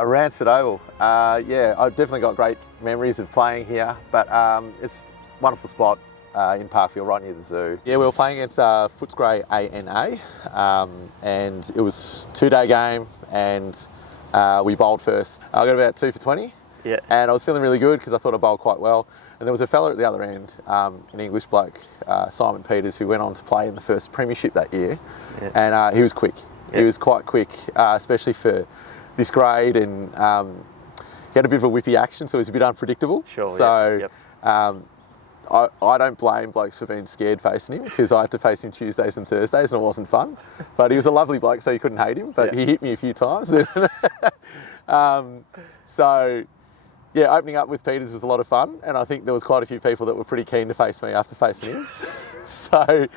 Ransford Oval. Yeah, I've definitely got great memories of playing here, but it's a wonderful spot in Parkfield, right near the zoo. Yeah, we were playing against Footscray ANA, and it was a 2-day game, and we bowled first. I got about 2 for 20, yeah, and I was feeling really good because I thought I bowled quite well. And there was a fella at the other end, an English bloke, Simon Peters, who went on to play in the first premiership that year, yeah, and he was quick. Yeah. He was quite quick, especially for this grade, and he had a bit of a whippy action, so he was a bit unpredictable. Sure. So yep. I don't blame blokes for being scared facing him, because I had to face him Tuesdays and Thursdays, and it wasn't fun. But he was a lovely bloke, so you couldn't hate him. But Yeah. he hit me a few times. So yeah, opening up with Peters was a lot of fun, and I think there was quite a few people that were pretty keen to face me after facing him. So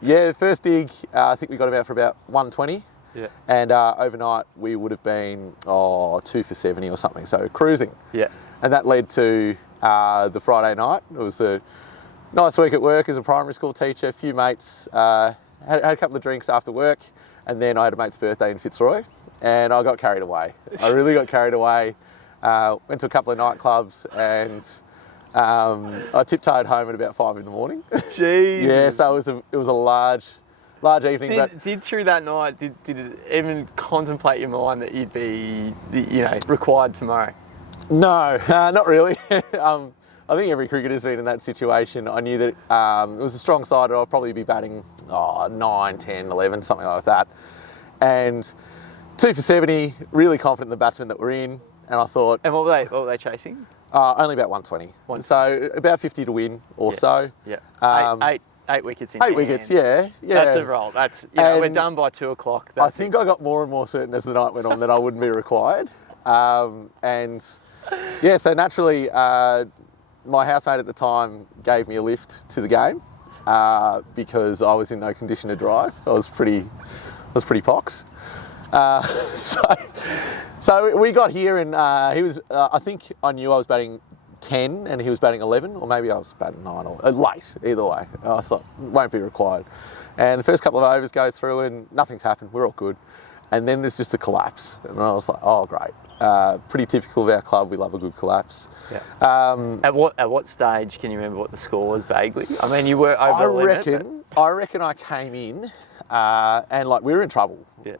yeah, first dig, I think we got him out for about 120. Yeah. And overnight we would have been 2 for 70 or something, so cruising. Yeah. And that led to the Friday night. It was a nice week at work as a primary school teacher. A few mates, had a couple of drinks after work, and then I had a mate's birthday in Fitzroy, and I got carried away. I really got carried away. Went to a couple of nightclubs, and I tiptoed home at about 5 in the morning. Jeez. Yeah, so it was a large evening. Did through that night, did it even contemplate your mind that you'd be, required tomorrow? No, not really. I think every cricketer's been in that situation. I knew that it was a strong side, and I'd probably be batting 9, 10, 11, something like that. And 2 for 70, really confident in the batsmen that were in. And I thought... And what were they chasing? Only about 120. So about 50 to win or so. Yeah. Eight wickets in 8 wickets, yeah. That's a roll. That's we're done by 2 o'clock. I think I got more and more certain as the night went on that I wouldn't be required. And yeah, so naturally, my housemate at the time gave me a lift to the game because I was in no condition to drive. I was pretty pox. So we got here, and he was. I think I knew I was batting 10 and he was batting 11, or maybe I was batting 9 or late, either way. I thought, won't be required. And the first couple of overs go through and nothing's happened, we're all good. And then there's just a collapse. And I was like, oh, great. Pretty typical of our club, we love a good collapse. Yeah. At what stage can you remember what the score was vaguely? I mean, you were over the limit. I reckon I came in and we were in trouble. Yeah.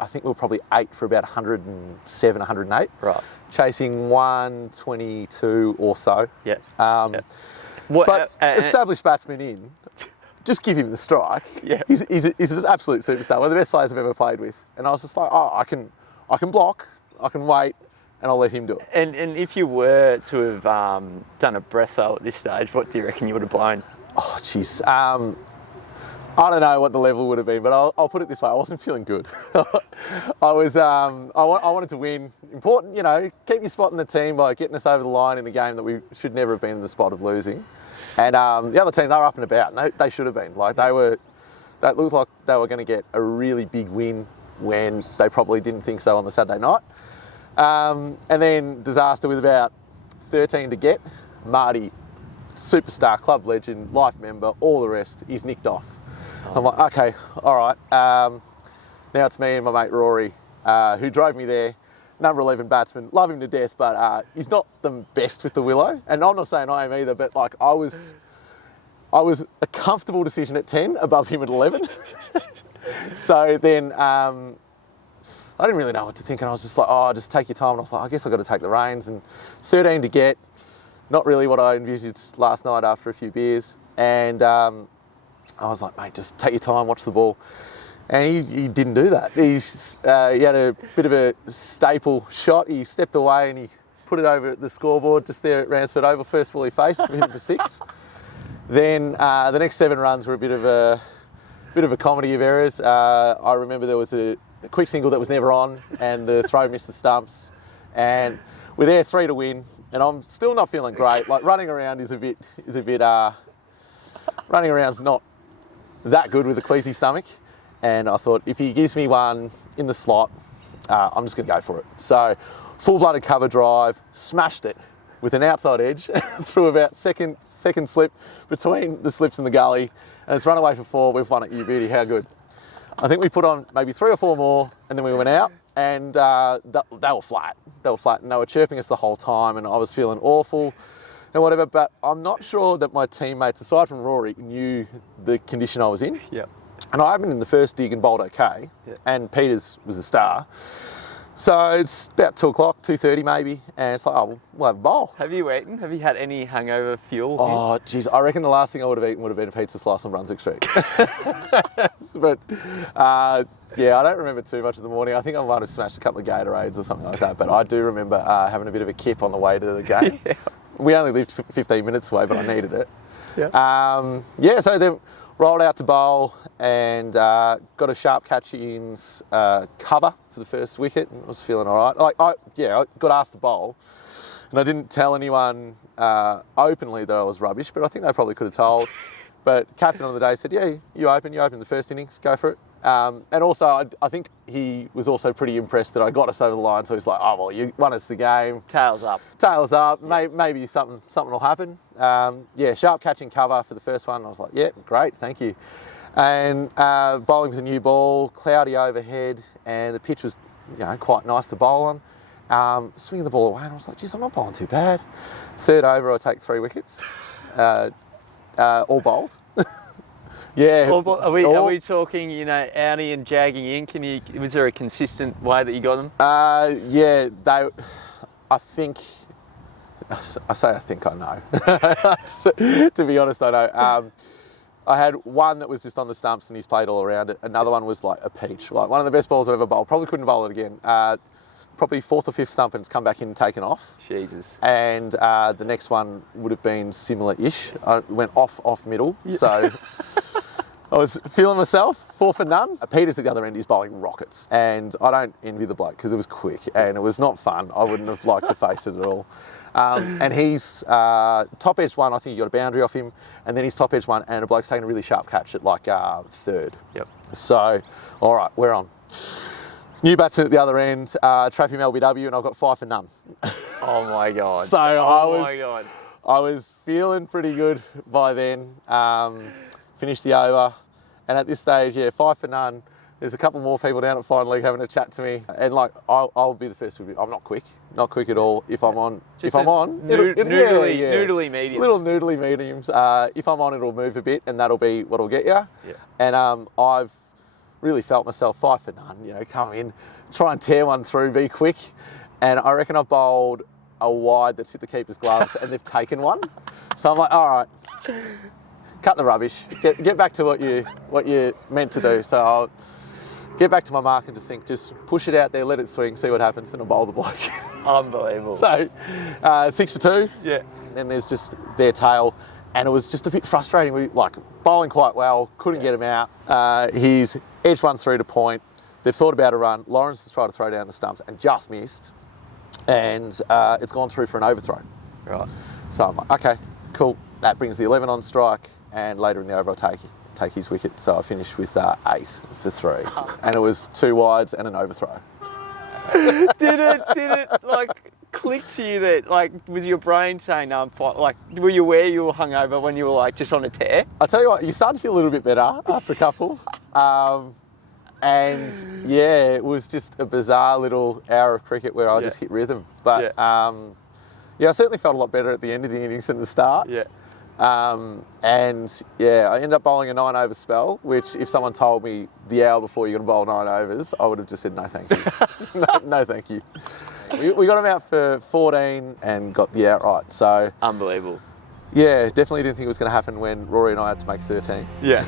I think we were probably 8 for about 107, 108. Right. Chasing 122 or so. Yeah. But established batsman in, just give him the strike. Yeah. He's an absolute superstar, one of the best players I've ever played with. And I was just like, I can block, I can wait, and I'll let him do it. And if you were to have done a breatho at this stage, what do you reckon you would have blown? Oh, jeez. I don't know what the level would have been, but I'll put it this way: I wasn't feeling good. I wanted to win. Important, keep your spot in the team by getting us over the line in a game that we should never have been in the spot of losing. And the other team, they were up and about. No, they should have been. That looked like they were going to get a really big win when they probably didn't think so on the Saturday night. And then disaster with about 13 to get. Marty, superstar, club legend, life member, all the rest, he's nicked off. I'm like, okay, all right. Now it's me and my mate Rory, who drove me there. Number 11 batsman, love him to death, but he's not the best with the willow. And I'm not saying I am either, but I was a comfortable decision at 10, above him at 11. So then I didn't really know what to think, and I was just like, just take your time. And I was like, I guess I've got to take the reins. And 13 to get, not really what I envisaged last night after a few beers. And I was like, mate, just take your time, watch the ball. And he didn't do that. He had a bit of a staple shot. He stepped away and he put it over at the scoreboard just there at Ransford Oval. First ball he faced, hit it for 6. Then the next 7 runs were a bit of a comedy of errors. I remember there was a quick single that was never on, and the throw missed the stumps. And we're there 3 to win, and I'm still not feeling great. Running around is a bit. Running around's not that good with a queasy stomach. And I thought, if he gives me one in the slot, I'm just going to go for it. So, full-blooded cover drive, smashed it with an outside edge through about second slip between the slips and the gully, and it's run away for 4. We've won it, you beauty, how good. I think we put on maybe 3 or 4 more, and then we went out, and they were flat. They were flat, and they were chirping us the whole time, and I was feeling awful and whatever. But I'm not sure that my teammates, aside from Rory, knew the condition I was in. Yeah. And I opened in the first dig and bowled okay, and Peters was a star. So it's about 2 o'clock, 2:30 maybe, and it's like, oh, we'll have a bowl. Have you eaten? Have you had any hangover fuel? Oh, geez, I reckon the last thing I would have eaten would have been a pizza slice on Brunswick Street. But, yeah, I don't remember too much of the morning. I think I might have smashed a couple of Gatorades or something like that, but I do remember having a bit of a kip on the way to the game. Yeah. We only lived 15 minutes away, but I needed it. Yeah. So then rolled out to bowl and got a sharp catch in cover for the first wicket and was feeling all right. I got asked to bowl and I didn't tell anyone openly that I was rubbish, but I think they probably could have told. But captain on the day said, yeah, you open the first innings, go for it. And also, I think he was also pretty impressed that I got us over the line. So he's like, oh, well, you won us the game. Tails up. Tails up. Maybe something will happen. Sharp catching cover for the first one. I was like, yeah, great, thank you. And bowling with a new ball, cloudy overhead, and the pitch was, quite nice to bowl on. Swinging the ball away, and I was like, geez, I'm not bowling too bad. Third over, I take 3 wickets, all bowled. Yeah. Are we talking, outie and jagging in? Was there a consistent way that you got them? I think I know. To be honest, I know. I had one that was just on the stumps and he's played all around it. Another one was like a peach, like one of the best balls I've ever bowled. Probably couldn't bowl it again. Probably 4th or 5th stump and it's come back in and taken off. Jesus. And the next one would have been similar-ish. I went off middle, so I was feeling myself, 4 for none. Peters at the other end is bowling rockets, and I don't envy the bloke because it was quick and it was not fun. I wouldn't have liked to face it at all. And he's top edge one, I think he got a boundary off him, and then he's top edge one, and a bloke's taking a really sharp catch at like 3rd. Yep. So, all right, we're on. New batsman at the other end, trap him LBW, and I've got 5 for none. Oh my God. So I was feeling pretty good by then. Finished the over, and at this stage, 5 for none. There's a couple more people down at Fine League having a chat to me, and like I'll be the first to admit, I'm not quick at all. If I'm on, noodly mediums. Little noodly mediums. If I'm on, it'll move a bit, and that'll be what'll get you. Yeah. And I've really felt myself 5 for none. Come in, try and tear one through, be quick, and I reckon I've bowled a wide that's hit the keeper's gloves, and they've taken one. So I'm like, all right. Cut the rubbish. Get back to what you're meant to do. So I'll get back to my mark and just push it out there, let it swing, see what happens, and I'll bowl the bloke. Unbelievable. So 6 for 2. Yeah. Then there's just their tail, and it was just a bit frustrating. We bowling quite well, couldn't get him out. He's edged one through to point. They've thought about a run. Lawrence has tried to throw down the stumps and just missed, and it's gone through for an overthrow. Right. So I'm like, okay, cool. That brings the 11 on strike. And later in the over, I'll take his wicket. So I finished with 8 for 3, and it was 2 wides and an overthrow. Did it click to you that was your brain saying no, I'm fine? Were you aware you were hungover when you were just on a tear? I tell you what, you start to feel a little bit better after a couple, and it was just a bizarre little hour of cricket where I just hit rhythm. But I certainly felt a lot better at the end of the innings than the start. Yeah. I ended up bowling a 9 over spell, which if someone told me the hour before you're going to bowl 9 overs, I would have just said no thank you. no thank you. We got him out for 14 and got the outright. So unbelievable. Yeah, definitely didn't think it was going to happen when Rory and I had to make 13. Yeah.